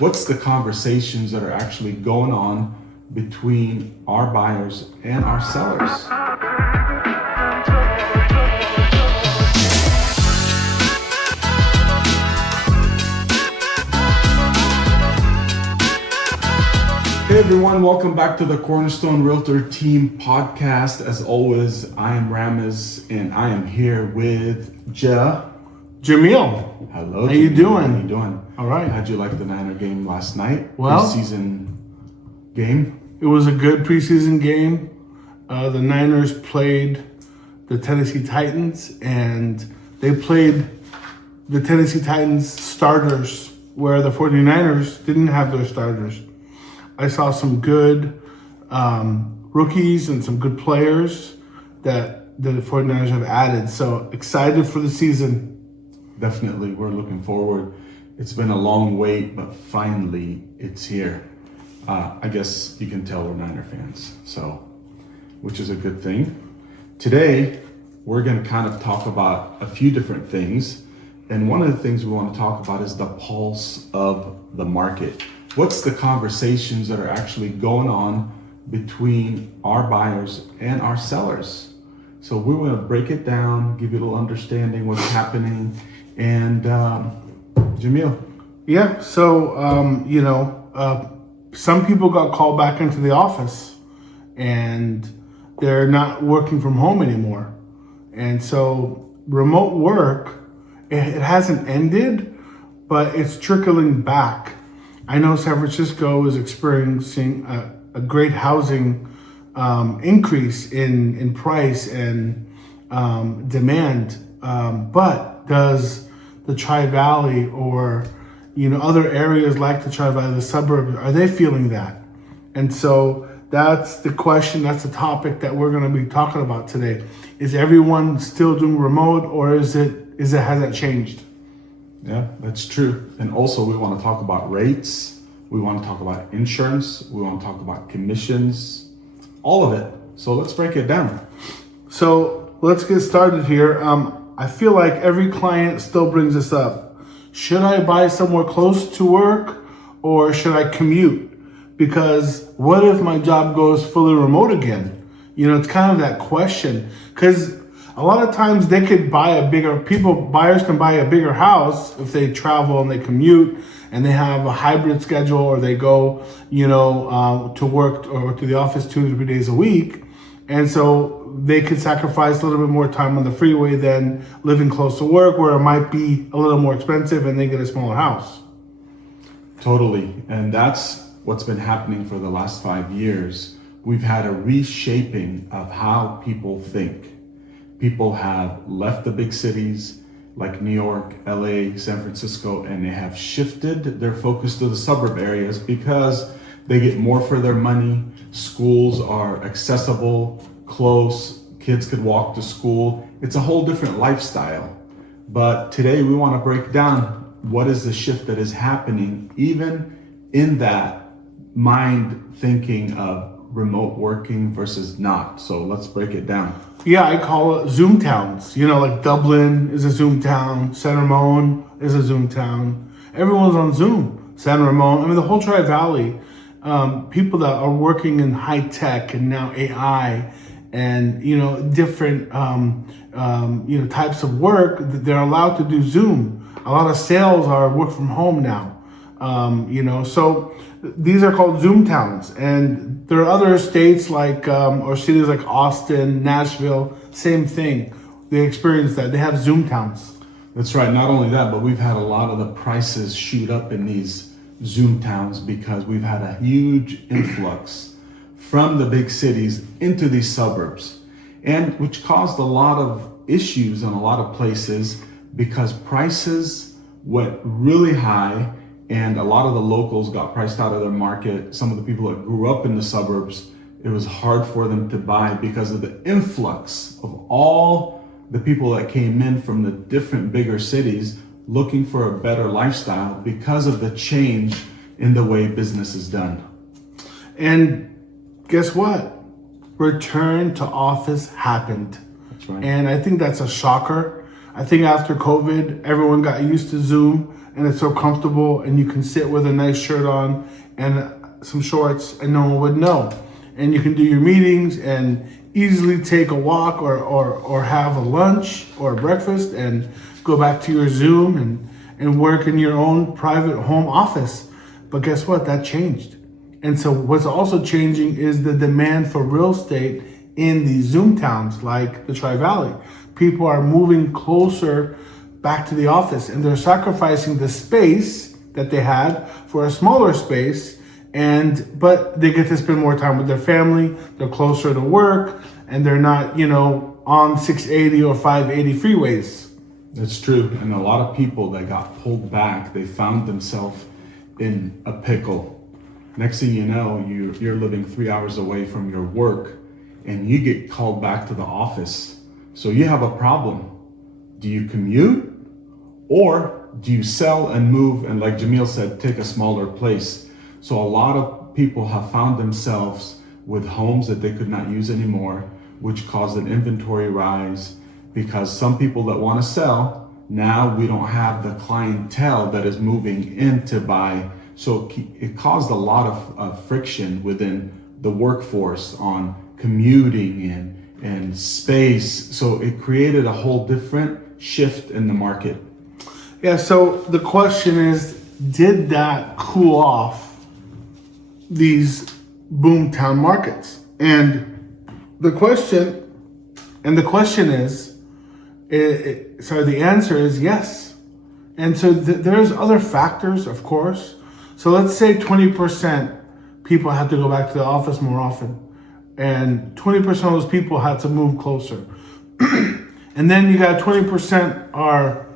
What's the conversations that are actually going on between our buyers and our sellers? Hey everyone, welcome back to the Cornerstone Realtor Team podcast. As always, I am Ramez and I am here with Jamil. Hello. How you doing? How you doing? All right. How'd you like the Niner game last night? Well, preseason game. It was a good preseason game. The Niners played the Tennessee Titans, and they played the Tennessee Titans starters, where the 49ers didn't have their starters. I saw some good rookies and some good players that the 49ers have added. So excited for the season. Definitely, we're looking forward. It's been a long wait, but finally it's here. I guess you can tell we're Niner fans, so which is a good thing. Today, we're going to kind of talk about a few different things. And one of the things we want to talk about is the pulse of the market. What's the conversations that are actually going on between our buyers and our sellers? So we're going to break it down, give you a little understanding what's happening. And Jamil. Yeah, so, some people got called back into the office and they're not working from home anymore. And so remote work, it hasn't ended, but it's trickling back. I know San Francisco is experiencing a great housing increase in price and demand, but does the Tri-Valley or other areas like the Tri-Valley, the suburbs, are they feeling that? And so that's the question, that's the topic that we're going to be talking about today. Is everyone still doing remote, or has that changed? Yeah, that's true. And also we want to talk about rates. We want to talk about insurance. We want to talk about commissions, all of it. So let's break it down. So let's get started here. I feel like every client still brings this up. Should I buy somewhere close to work or should I commute? Because what if my job goes fully remote again? It's kind of that question. Because a lot of times they could buyers can buy a bigger house if they travel and they commute and they have a hybrid schedule, or they go, to work or to the office 2 to 3 days a week. And so they could sacrifice a little bit more time on the freeway than living close to work, where it might be a little more expensive and they get a smaller house. Totally. And that's what's been happening for the last 5 years. We've had a reshaping of how people think. People have left the big cities like New York, LA, San Francisco, and they have shifted their focus to the suburb areas because they get more for their money. Schools are accessible, close, kids could walk to school. It's a whole different lifestyle. But today we want to break down what is the shift that is happening even in that mind thinking of remote working versus not. So let's break it down. Yeah, I call it Zoom towns. Like Dublin is a Zoom town, San Ramon is a Zoom town. Everyone's on Zoom. San Ramon, the whole Tri-Valley. People that are working in high tech and now AI and different types of work, they're allowed to do Zoom. A lot of sales are work from home now. So these are called Zoom towns, and there are other states like or cities like Austin, Nashville, same thing. They experience that. They have Zoom towns. That's right. Not only that, but we've had a lot of the prices shoot up in these Zoom towns because we've had a huge influx from the big cities into these suburbs, and which caused a lot of issues in a lot of places because prices went really high and a lot of the locals got priced out of their market. Some of the people that grew up in the suburbs, it was hard for them to buy because of the influx of all the people that came in from the different bigger cities looking for a better lifestyle because of the change in the way business is done. And guess what? Return to office happened. That's right. And I think that's a shocker. I think after COVID, everyone got used to Zoom. and it's so comfortable, and you can sit with a nice shirt on and some shorts and no one would know. And you can do your meetings and easily take a walk or have a lunch or a breakfast and go back to your Zoom and work in your own private home office. But guess what? That changed. And so what's also changing is the demand for real estate in these Zoom towns like the Tri-Valley. People are moving closer back to the office, and they're sacrificing the space that they had for a smaller space, but they get to spend more time with their family, they're closer to work, and they're not, on 680 or 580 freeways. That's true. And a lot of people that got pulled back, they found themselves in a pickle. Next thing you know, you're living 3 hours away from your work and you get called back to the office. So you have a problem. Do you commute or do you sell and move and, like Jamil said, take a smaller place? So a lot of people have found themselves with homes that they could not use anymore, which caused an inventory rise because some people that want to sell, now we don't have the clientele that is moving in to buy. So it caused a lot of friction within the workforce on commuting and space. So it created a whole different shift in the market. Yeah, so the question is, did that cool off these boomtown markets? And the answer is yes. And so there's other factors, of course. So let's say 20% people had to go back to the office more often, and 20% of those people had to move closer. And then you got 20% are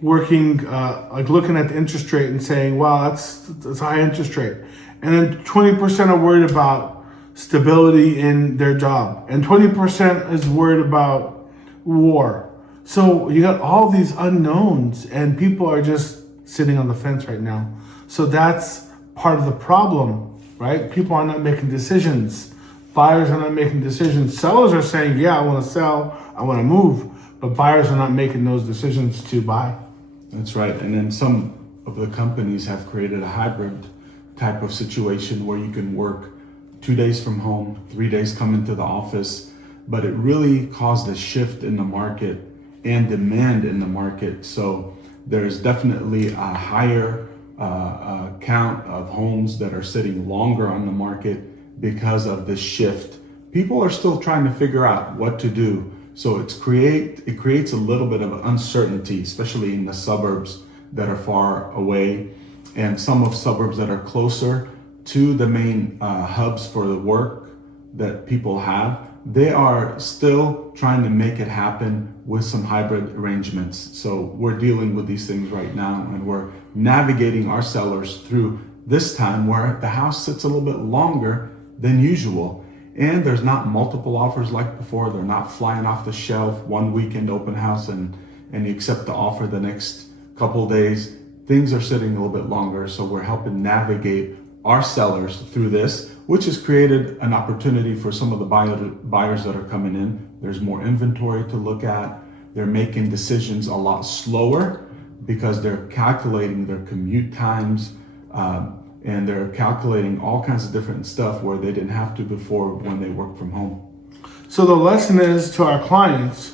working, like looking at the interest rate and saying, wow, that's high interest rate. And then 20% are worried about stability in their job. And 20% is worried about war. So you got all these unknowns and people are just sitting on the fence right now. So that's part of the problem, right? People are not making decisions. Buyers are not making decisions. Sellers are saying, yeah, I want to sell, I want to move. But buyers are not making those decisions to buy. That's right. And then some of the companies have created a hybrid type of situation where you can work 2 days from home, 3 days come into the office. But it really caused a shift in the market and demand in the market. So there's definitely a higher count of homes that are sitting longer on the market because of this shift. People are still trying to figure out what to do. So it creates a little bit of uncertainty, especially in the suburbs that are far away, and some of suburbs that are closer to the main hubs for the work that people have. They are still trying to make it happen with some hybrid arrangements. So we're dealing with these things right now, and we're navigating our sellers through this time where the house sits a little bit longer than usual. And there's not multiple offers like before. They're not flying off the shelf one weekend open house and you accept the offer the next couple of days. Things are sitting a little bit longer. So we're helping navigate our sellers through this, which has created an opportunity for some of the buyers that are coming in. There's more inventory to look at. They're making decisions a lot slower because they're calculating their commute times, and they're calculating all kinds of different stuff where they didn't have to before when they work from home. So the lesson is to our clients,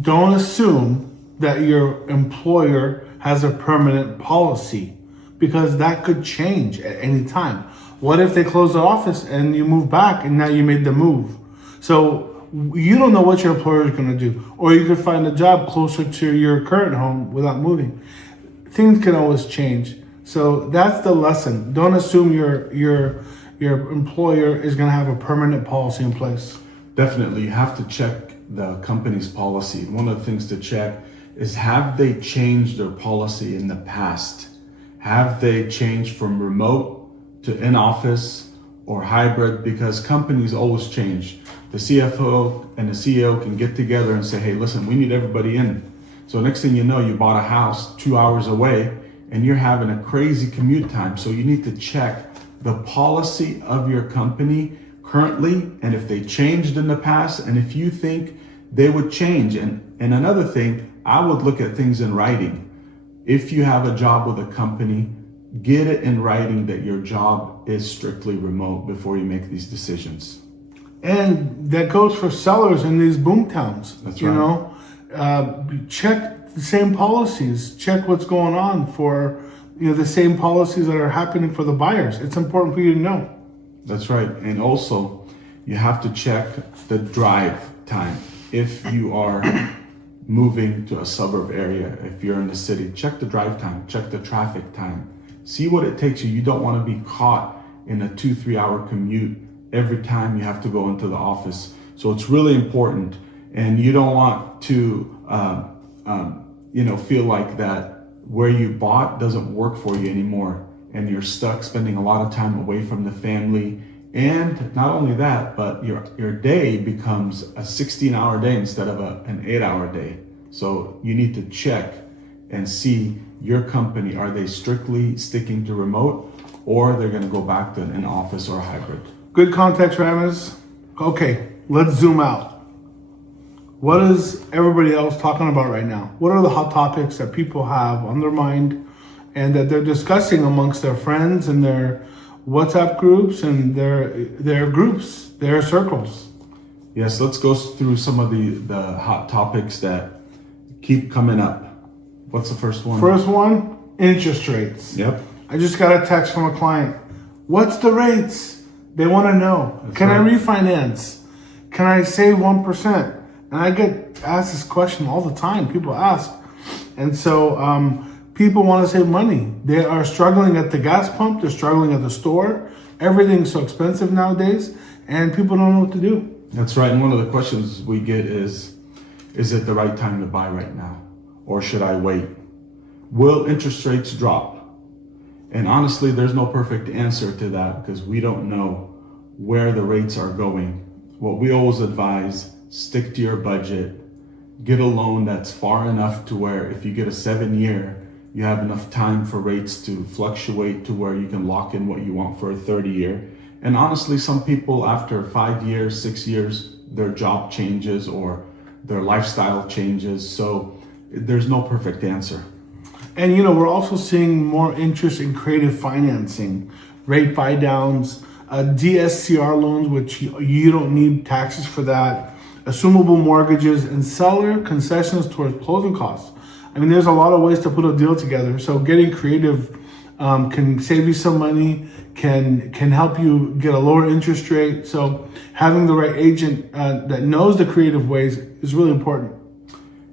don't assume that your employer has a permanent policy, because that could change at any time. What if they close the office and you move back and now you made the move? So you don't know what your employer is going to do, or you could find a job closer to your current home without moving. Things can always change. So that's the lesson. Don't assume your employer is going to have a permanent policy in place. Definitely, you have to check the company's policy. One of the things to check is, have they changed their policy in the past? Have they changed from remote to in-office or hybrid? Because companies always change. The CFO and the CEO can get together and say, hey, listen, we need everybody in. So next thing you know, you bought a house 2 hours away and you're having a crazy commute time. So you need to check the policy of your company currently, and if they changed in the past, and if you think they would change. And another thing, I would look at things in writing. If you have a job with a company, get it in writing that your job is strictly remote before you make these decisions. And that goes for sellers in these boom towns. That's you right. know, check the same policies. Check what's going on for the same policies that are happening for the buyers. It's important for you to know. That's right. And also, you have to check the drive time. If you are moving to a suburb area, if you're in the city, check the drive time, check the traffic time. See what it takes you. You don't want to be caught in a 2-3 hour commute every time you have to go into the office. So it's really important. And you don't want to, feel like that where you bought doesn't work for you anymore. And you're stuck spending a lot of time away from the family. And not only that, but your day becomes a 16-hour day instead of an 8-hour day. So you need to check and see your company, are they strictly sticking to remote, or they're going to go back to an office or a hybrid? Good context, Ramez. Okay, let's zoom out. What is everybody else talking about right now? What are the hot topics that people have on their mind and that they're discussing amongst their friends and their WhatsApp groups and their groups, their circles? Yes, let's go through some of the hot topics that keep coming up. What's the first one? First one, interest rates. Yep. I just got a text from a client. What's the rates? They want to know. That's Can I right. refinance? Can I save 1%? And I get asked this question all the time. People ask. And so people want to save money. They are struggling at the gas pump. They're struggling at the store. Everything's so expensive nowadays. And people don't know what to do. That's right. And one of the questions we get is it the right time to buy right now? Or should I wait? Will interest rates drop? And honestly, there's no perfect answer to that because we don't know where the rates are going. What we always advise, stick to your budget, get a loan that's far enough to where if you get a 7-year, you have enough time for rates to fluctuate to where you can lock in what you want for a 30-year. And honestly, some people after 5 years, 6 years, their job changes or their lifestyle changes. So there's no perfect answer. And we're also seeing more interest in creative financing, rate buy downs, DSCR loans, which you don't need taxes for that, assumable mortgages, and seller concessions towards closing costs. I mean, there's a lot of ways to put a deal together. So getting creative can save you some money, can help you get a lower interest rate. So having the right agent that knows the creative ways is really important.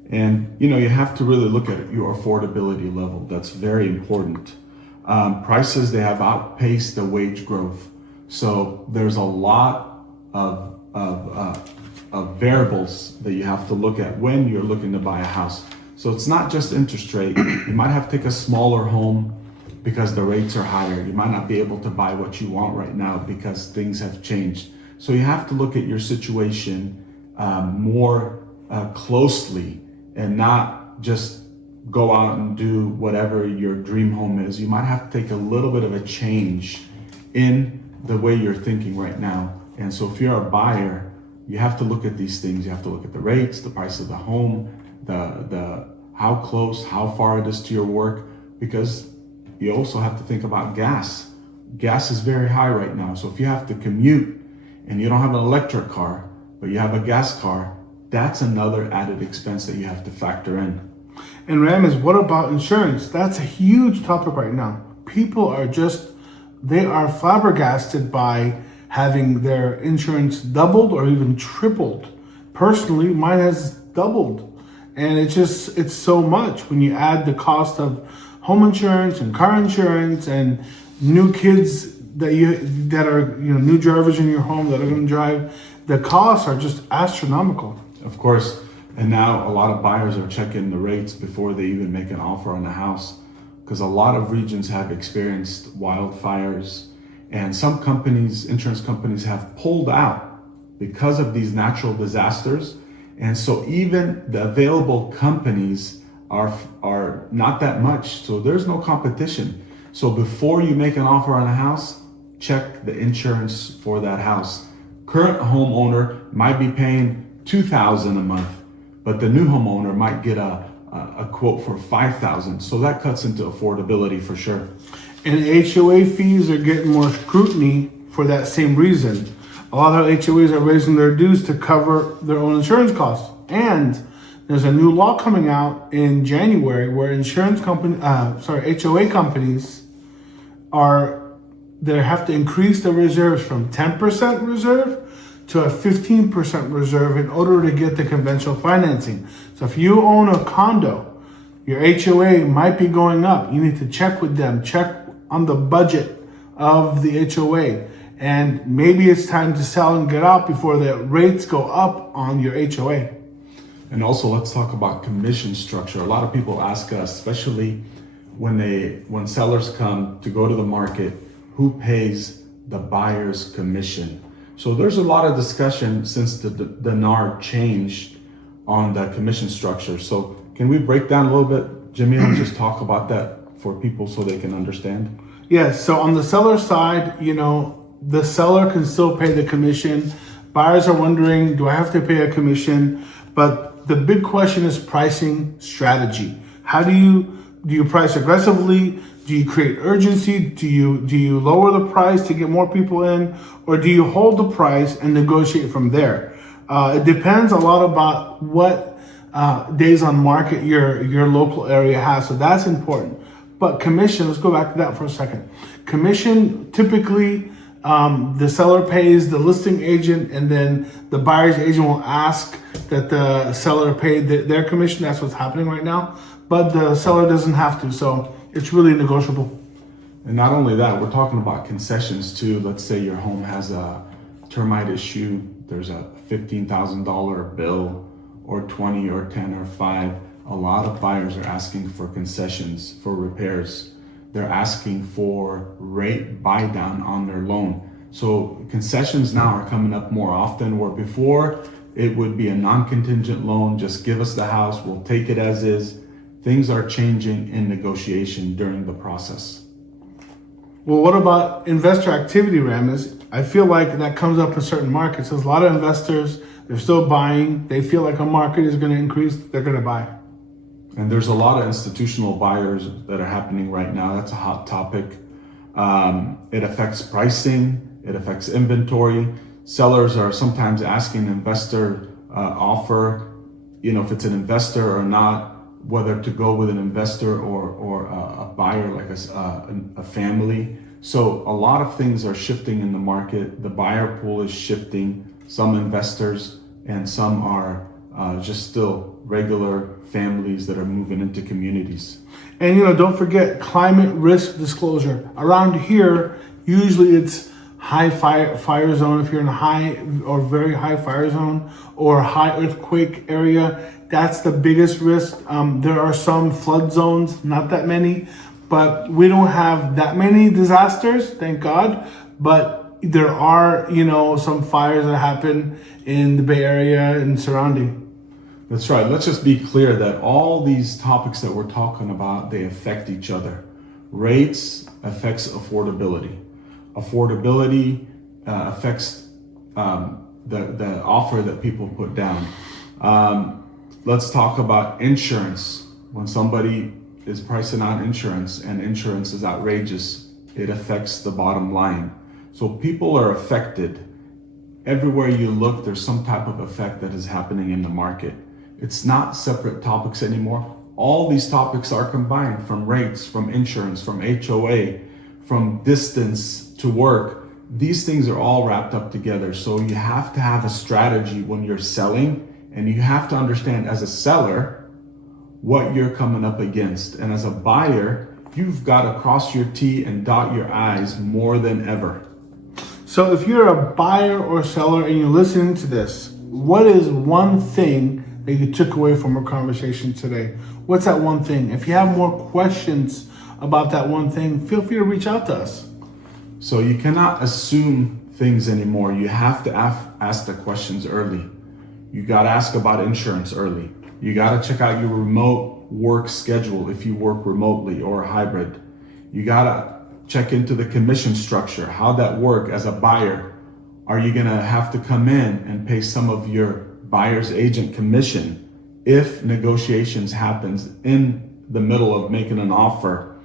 And you have to really look at your affordability level. That's very important. Prices, they have outpaced the wage growth. So there's a lot of variables that you have to look at when you're looking to buy a house. So it's not just interest rate. You might have to take a smaller home because the rates are higher. You might not be able to buy what you want right now because things have changed. So you have to look at your situation more closely and not just go out and do whatever your dream home is. You might have to take a little bit of a change in the way you're thinking right now. And so if you're a buyer, you have to look at these things. You have to look at the rates, the price of the home, the how close, how far it is to your work, because you also have to think about gas. Gas is very high right now. So if you have to commute and you don't have an electric car, but you have a gas car, that's another added expense that you have to factor in. And Ramez, what about insurance? That's a huge topic right now. People are they are flabbergasted by having their insurance doubled or even tripled. Personally, mine has doubled. And it's so much when you add the cost of home insurance and car insurance and new kids that are new drivers in your home that are going to drive. The costs are just astronomical. Of course, and now a lot of buyers are checking the rates before they even make an offer on a house because a lot of regions have experienced wildfires and some insurance companies have pulled out because of these natural disasters. And so even the available companies are not that much. So there's no competition. So before you make an offer on a house, check the insurance for that house. Current homeowner might be paying $2,000 a month, but the new homeowner might get a quote for 5,000. So that cuts into affordability for sure. And HOA fees are getting more scrutiny for that same reason. A lot of HOAs are raising their dues to cover their own insurance costs. And there's a new law coming out in January where HOA companies they have to increase the reserves from 10% reserve to a 15% reserve in order to get the conventional financing. So if you own a condo, your HOA might be going up. You need to check with them, check on the budget of the HOA. And maybe it's time to sell and get out before the rates go up on your HOA. And also, let's talk about commission structure. A lot of people ask us, especially when sellers come to go to the market, who pays the buyer's commission? So there's a lot of discussion since the NAR changed on the commission structure. So can we break down a little bit, Jimmy, and just talk about that for people so they can understand? Yes. So on the seller side, the seller can still pay the commission. Buyers are wondering, do I have to pay a commission? But the big question is pricing strategy. How do you price aggressively? Do you create urgency? Do you lower the price to get more people in? Or do you hold the price and negotiate from there? It depends a lot about what days on market your local area has. So that's important. But commission, let's go back to that for a second. Commission, typically, the seller pays the listing agent, and then the buyer's agent will ask that the seller pay their commission. That's what's happening right now. But the seller doesn't have to, so it's really negotiable. And not only that, we're talking about concessions too. Let's say your home has a termite issue. There's a $15,000 bill, or 20 or 10 or 5. A lot of buyers are asking for concessions for repairs. They're asking for rate buy down on their loan. So concessions now are coming up more often, where before it would be a non-contingent loan, just give us the house, we'll take it as is. Things are changing in negotiation during the process. Well, what about investor activity, Ramez? I feel like that comes up in certain markets. There's a lot of investors, they're still buying. They feel like a market is going to increase, they're going to buy. And there's a lot of institutional buyers that are happening right now. That's a hot topic. It affects pricing, it affects inventory. Sellers are sometimes asking an investor offer, if it's an investor or not, whether to go with an investor or a buyer like a family. So a lot of things are shifting in the market. The buyer pool is shifting. Some investors and some are just still regular families that are moving into communities. And don't forget climate risk disclosure. Around here, usually it's high fire zone. If you're in a high or very high fire zone or high earthquake area, that's the biggest risk. There are some flood zones, not that many, but we don't have that many disasters, thank God. But there are, some fires that happen in the Bay Area and surrounding. That's right. Let's just be clear that all these topics that we're talking about, they affect each other. Rates affects affordability. Affordability affects the offer that people put down. Let's talk about insurance. When somebody is pricing out insurance and insurance is outrageous, it affects the bottom line. So people are affected. Everywhere you look, there's some type of effect that is happening in the market. It's not separate topics anymore. All these topics are combined, from rates, from insurance, from HOA, from distance to work. These things are all wrapped up together. So you have to have a strategy when you're selling, and you have to understand as a seller what you're coming up against. And as a buyer, you've got to cross your T and dot your I's more than ever. So if you're a buyer or seller and you're listening to this, what is one thing that you took away from our conversation today? What's that one thing? If you have more questions about that one thing, feel free to reach out to us. So you cannot assume things anymore. You have to ask the questions early. You got to ask about insurance early. You got to check out your remote work schedule if you work remotely or hybrid. You got to check into the commission structure, how that work as a buyer. Are you going to have to come in and pay some of your buyer's agent commission if negotiations happens in the middle of making an offer.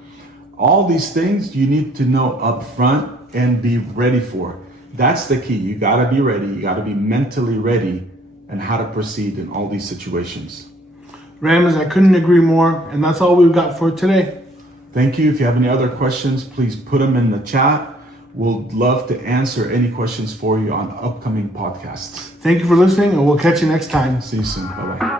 All these things you need to know up front and be ready for. That's the key. You got to be ready. You got to be mentally ready and how to proceed in all these situations. Ramez, I couldn't agree more. And that's all we've got for today. Thank you. If you have any other questions, please put them in the chat. We'll love to answer any questions for you on upcoming podcasts. Thank you for listening, and we'll catch you next time. See you soon. Bye-bye.